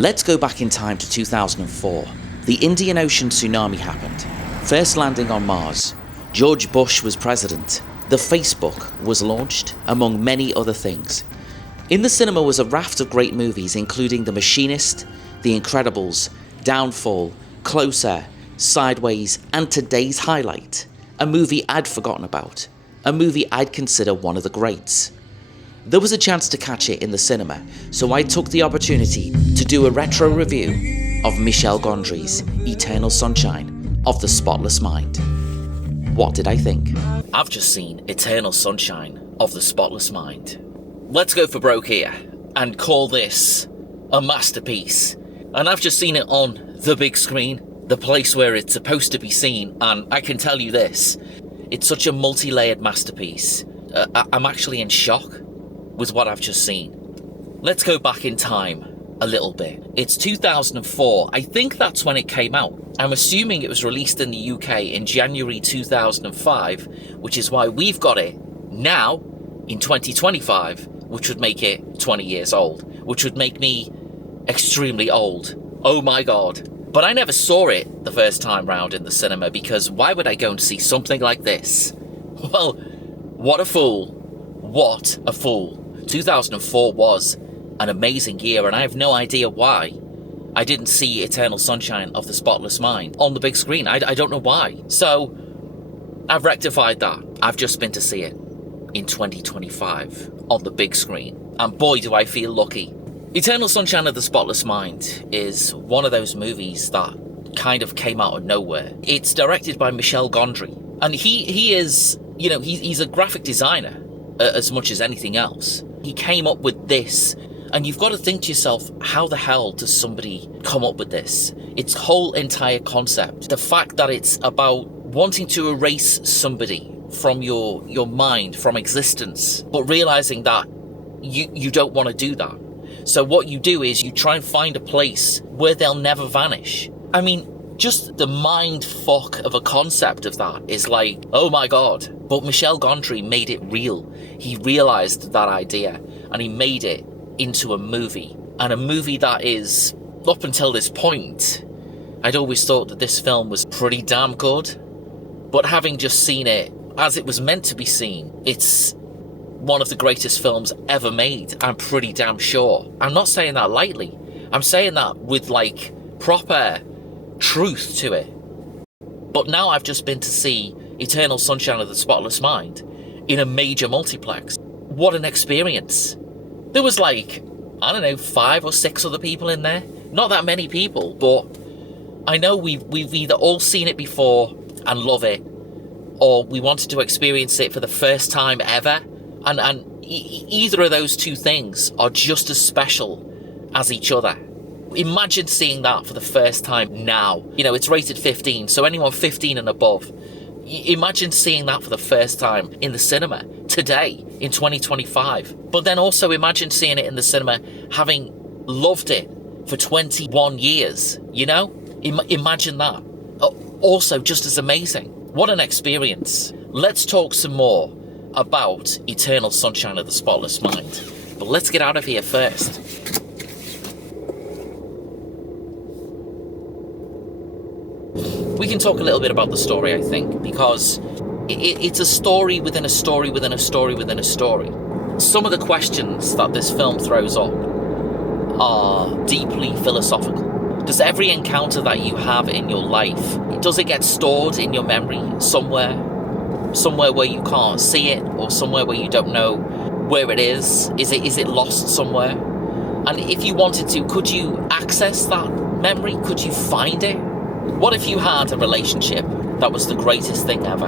Let's go back in time to 2004. The Indian Ocean tsunami happened. First landing on Mars. George Bush was president. The Facebook was launched, among many other things. In the cinema was a raft of great movies, including The Machinist, The Incredibles, Downfall, Close Air, Sideways, and today's highlight, a movie I'd forgotten about, a movie I'd consider one of the greats. There was a chance to catch it in the cinema, so I took the opportunity to do a retro review of Michel Gondry's Eternal Sunshine of the Spotless Mind. What did I think? I've just seen Eternal Sunshine of the Spotless Mind. Let's go for broke here and call this a masterpiece. And I've just seen it on the big screen, the place where it's supposed to be seen, and I can tell you this, it's such a multi-layered masterpiece. I'm actually in shock with what I've just seen. Let's go back in time a little bit. It's 2004. I think that's when it came out. I'm assuming it was released in the UK in January 2005, which is why we've got it now in 2025, which would make it 20 years old, which would make me extremely old. Oh my God. But I never saw it the first time round in the cinema, because why would I go and see something like this? Well, what a fool. What a fool. 2004 was an amazing year, and I have no idea why I didn't see Eternal Sunshine of the Spotless Mind on the big screen. I don't know why. So, I've rectified that. I've just been to see it in 2025 on the big screen. And boy, do I feel lucky. Eternal Sunshine of the Spotless Mind is one of those movies that kind of came out of nowhere. It's directed by Michel Gondry, and he is, he's a graphic designer as much as anything else. He came up with this, and you've got to think to yourself, how the hell does somebody come up with this? Its whole entire concept, the fact that it's about wanting to erase somebody from your mind, from existence, but realizing that you don't want to do that. So what you do is you try and find a place where they'll never vanish. I mean, just the mind fuck of a concept of that is like, oh my God. But Michel Gondry made it real. He realized that idea and he made it into a movie. And a movie that is, up until this point, I'd always thought that this film was pretty damn good. But having just seen it as it was meant to be seen, it's one of the greatest films ever made, I'm pretty damn sure. I'm not saying that lightly. I'm saying that with proper truth to it. But now I've just been to see Eternal Sunshine of the Spotless Mind in a major multiplex. What an experience. There was 5 or 6 other people in there. Not that many people, but I know we've either all seen it before and love it, or we wanted to experience it for the first time ever. And either of those two things are just as special as each other. Imagine seeing that for the first time now. It's rated 15, so anyone 15 and above. Imagine seeing that for the first time in the cinema today, in 2025. But then also imagine seeing it in the cinema, having loved it for 21 years, Imagine that. Also just as amazing. What an experience. Let's talk some more about Eternal Sunshine of the Spotless Mind. But let's get out of here first. We can talk a little bit about the story, I think, because it's a story within a story within a story within a story. Some of the questions that this film throws up are deeply philosophical. Does every encounter that you have in your life, does it get stored in your memory somewhere? Somewhere where you can't see it, or somewhere where you don't know where it is? Is it lost somewhere? And if you wanted to, could you access that memory? Could you find it? What if you had a relationship that was the greatest thing ever?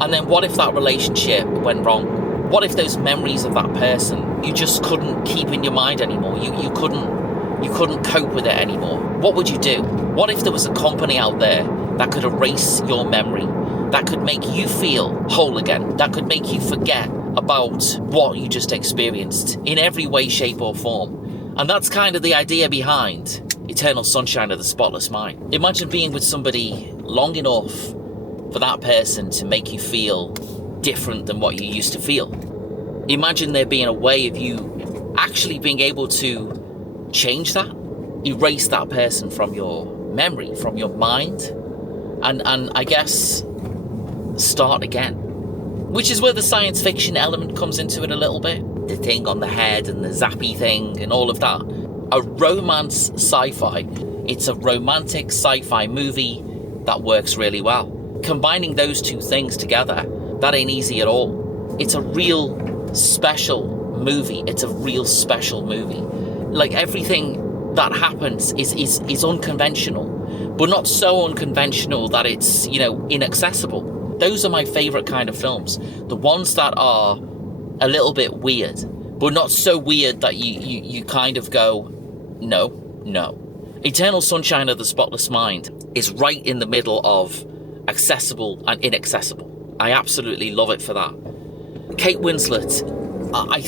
And then what if that relationship went wrong? What if those memories of that person you just couldn't keep in your mind anymore? You couldn't cope with it anymore. What would you do? What if there was a company out there that could erase your memory, that could make you feel whole again, that could make you forget about what you just experienced in every way, shape or form? And that's kind of the idea behind Eternal Sunshine of the Spotless Mind. Imagine being with somebody long enough for that person to make you feel different than what you used to feel. Imagine there being a way of you actually being able to change that. erase that person from your memory, from your mind, and I guess start again. Which is where the science fiction element comes into it a little bit. The thing on the head and the zappy thing and all of that. A romance sci-fi. It's a romantic sci-fi movie that works really well. Combining those two things together, that ain't easy at all. It's a real special movie. It's a real special movie. Like, everything that happens is unconventional, but not so unconventional that it's, inaccessible. Those are my favourite kind of films. The ones that are a little bit weird, but not so weird that you kind of go, no. Eternal Sunshine of the Spotless Mind is right in the middle of accessible and inaccessible. I absolutely love it for that. Kate Winslet, I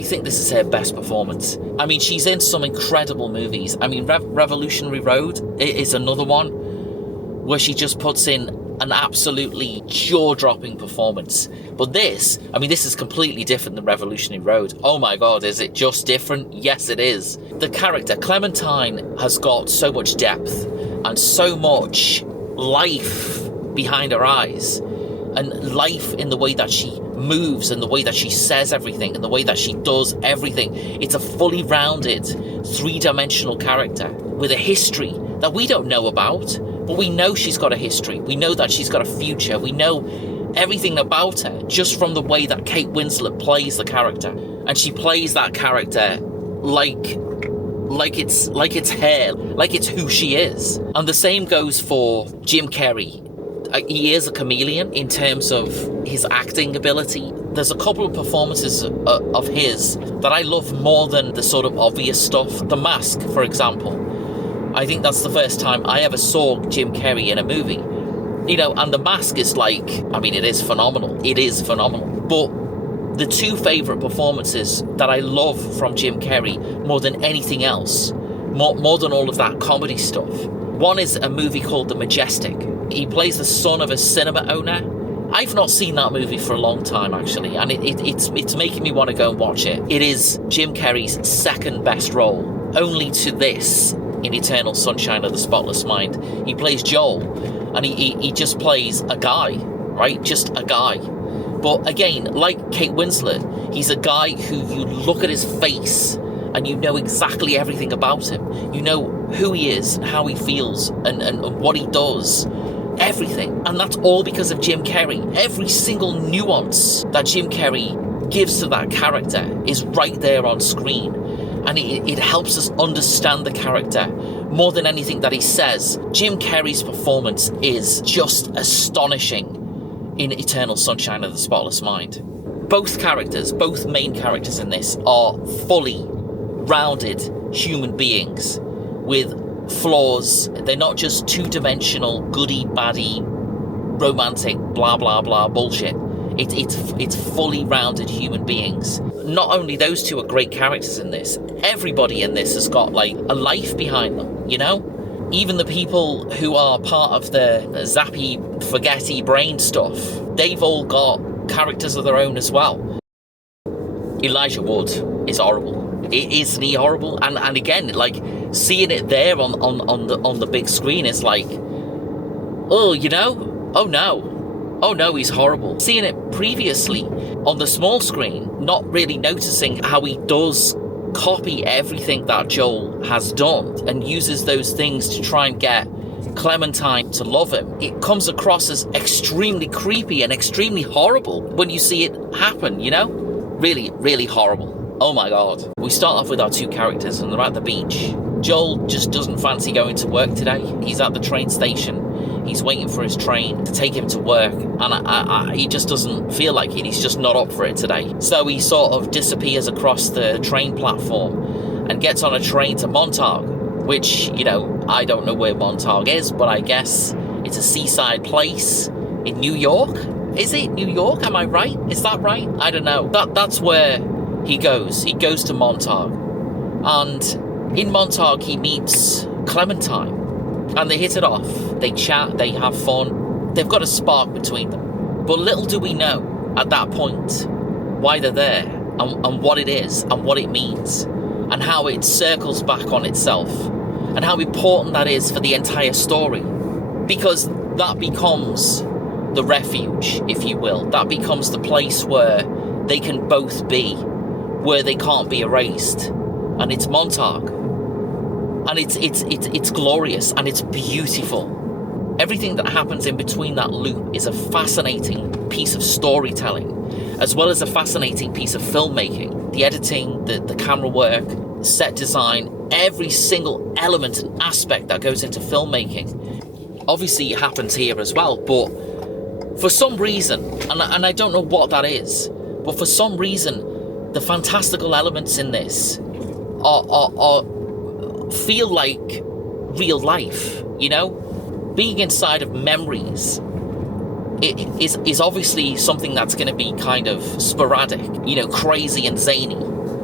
think this is her best performance. I mean, she's in some incredible movies. I mean, Revolutionary Road is another one where she just puts in an absolutely jaw-dropping performance. But this is completely different than Revolutionary Road. Oh my God, is it just different? Yes, it is. The character, Clementine, has got so much depth and so much life behind her eyes, and life in the way that she moves and the way that she says everything and the way that she does everything. It's a fully rounded, three-dimensional character with a history that we don't know about, but we know she's got a history. We know that she's got a future. We know everything about her just from the way that Kate Winslet plays the character. And she plays that character like it's her, like it's who she is. And the same goes for Jim Carrey. He is a chameleon in terms of his acting ability. There's a couple of performances of his that I love more than the sort of obvious stuff. The Mask, for example. I think that's the first time I ever saw Jim Carrey in a movie. And The Mask is it is phenomenal. It is phenomenal. But the two favourite performances that I love from Jim Carrey more than anything else, more than all of that comedy stuff, one is a movie called The Majestic. He plays the son of a cinema owner. I've not seen that movie for a long time, actually, and it's making me want to go and watch it. It is Jim Carrey's second best role, only to this in Eternal Sunshine of the Spotless Mind. He plays Joel, and he just plays a guy, right? Just a guy. But again, like Kate Winslet, he's a guy who you look at his face and you know exactly everything about him. You know who he is and how he feels and what he does. Everything. And that's all because of Jim Carrey. Every single nuance that Jim Carrey gives to that character is right there on screen. And it helps us understand the character more than anything that he says. Jim Carrey's performance is just astonishing in Eternal Sunshine of the Spotless Mind. Both main characters in this are fully rounded human beings with flaws. They're not just two-dimensional, goody-baddy, romantic, blah, blah, blah bullshit. It's fully rounded human beings. Not only those two are great characters in this, everybody in this has got a life behind them, Even the people who are part of the zappy, forgetty brain stuff, they've all got characters of their own as well. Elijah Wood is horrible. Isn't he horrible? And again, seeing it there on the big screen is oh no, he's horrible. Seeing it previously on the small screen, not really noticing how he does copy everything that Joel has done and uses those things to try and get Clementine to love him. It comes across as extremely creepy and extremely horrible when you see it happen, Really, really horrible. Oh my God. We start off with our two characters and they're at the beach. Joel just doesn't fancy going to work today. He's at the train station. He's waiting for his train to take him to work, and he just doesn't feel like it. He's just not up for it today. So he sort of disappears across the train platform and gets on a train to Montauk, which, I don't know where Montauk is, but I guess it's a seaside place in New York. Is it New York? Am I right? Is that right? I don't know. That's where he goes. He goes to Montauk. And in Montauk, he meets Clementine. And they hit it off. They chat, they have fun. They've got a spark between them. But little do we know at that point why they're there and what it is and what it means. and how it circles back on itself, and how important that is for the entire story, because that becomes the refuge, if you will. That becomes the place where they can both be, where they can't be erased. And it's Montauk, and it's glorious, and it's beautiful. Everything that happens in between that loop is a fascinating piece of storytelling, as well as a fascinating piece of filmmaking. The editing, the camera work, set design, every single element and aspect that goes into filmmaking. Obviously it happens here as well, but for some reason, and I don't know what that is, but for some reason, the fantastical elements in this are feel like real life, you know? Being inside of memories is obviously something that's going to be kind of sporadic, you know, crazy and zany.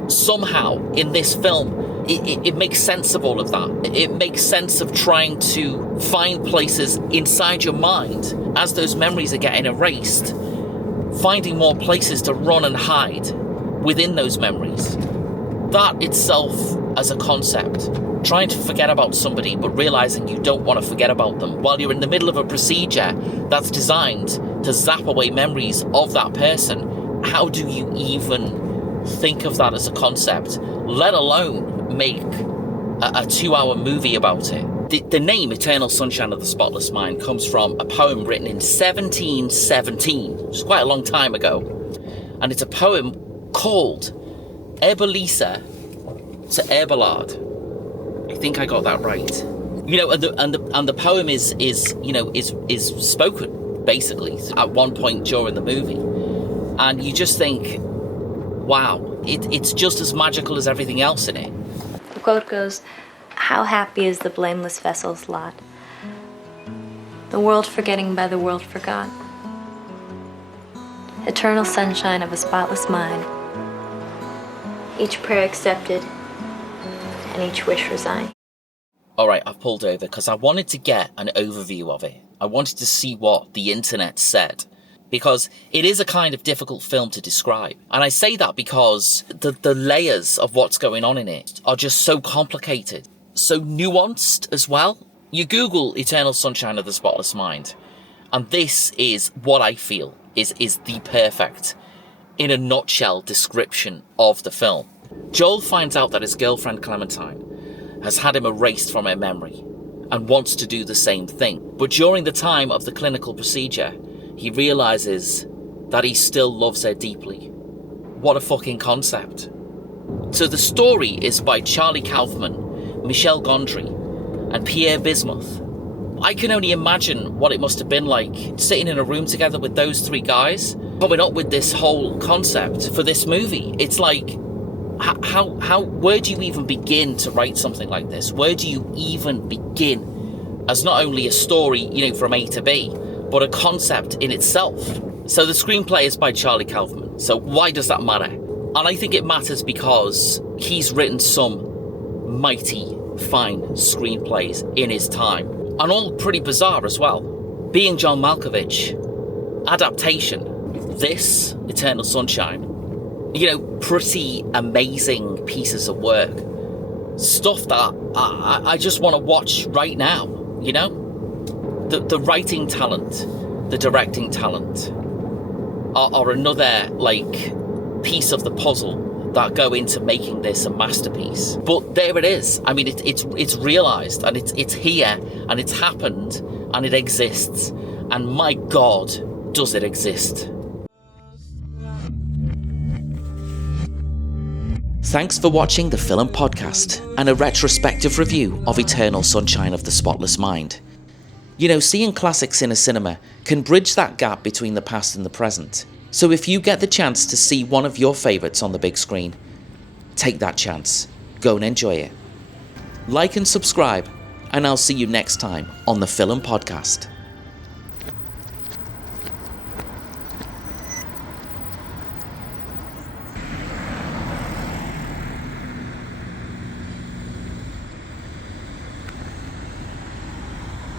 Somehow, in this film, it makes sense of all of that. It makes sense of trying to find places inside your mind as those memories are getting erased, finding more places to run and hide within those memories. That itself as a concept, trying to forget about somebody but realizing you don't want to forget about them while you're in the middle of a procedure that's designed to zap away memories of that person. How do you even think of that as a concept, let alone make a 2-hour movie about it? The name Eternal Sunshine of the Spotless Mind comes from a poem written in 1717, which is quite a long time ago, and it's a poem called Erbelisa to Erbelard. I think I got that right. You know, and the poem is spoken basically at one point during the movie, and you just think, wow, it's just as magical as everything else in it. The quote goes, "How happy is the blameless vessel's lot, the world forgetting by the world forgot. Eternal sunshine of a spotless mind, each prayer accepted and each wish resigned." All right, I've pulled over because I wanted to get an overview of it. I wanted to see what the internet said, because it is a kind of difficult film to describe. And I say that because the layers of what's going on in it are just so complicated, so nuanced as well. You Google Eternal Sunshine of the Spotless Mind, and this is what I feel is the perfect, in a nutshell, description of the film. Joel finds out that his girlfriend Clementine has had him erased from her memory and wants to do the same thing. But during the time of the clinical procedure, he realizes that he still loves her deeply. What a fucking concept. So the story is by Charlie Kaufman, Michel Gondry, and Pierre Bismuth. I can only imagine what it must have been like sitting in a room together with those three guys, coming up with this whole concept for this movie. It's like, where do you even begin to write something like this? Where do you even begin as not only a story, you know, from A to B, but a concept in itself? So the screenplay is by Charlie Kaufman. So why does that matter? And I think it matters because he's written some mighty fine screenplays in his time, and all pretty bizarre as well. Being John Malkovich, adaptation, this, Eternal Sunshine, you know, pretty amazing pieces of work. Stuff that I just want to watch right now, you know? The writing talent, the directing talent are another, like, piece of the puzzle that go into making this a masterpiece. But there it is. I mean, it's realised, and it's here, and it's happened, and it exists. And my God, does it exist. Thanks for watching the Film Podcast and a retrospective review of Eternal Sunshine of the Spotless Mind. You know, seeing classics in a cinema can bridge that gap between the past and the present. So if you get the chance to see one of your favourites on the big screen, take that chance. Go and enjoy it. Like and subscribe, and I'll see you next time on the Film Podcast.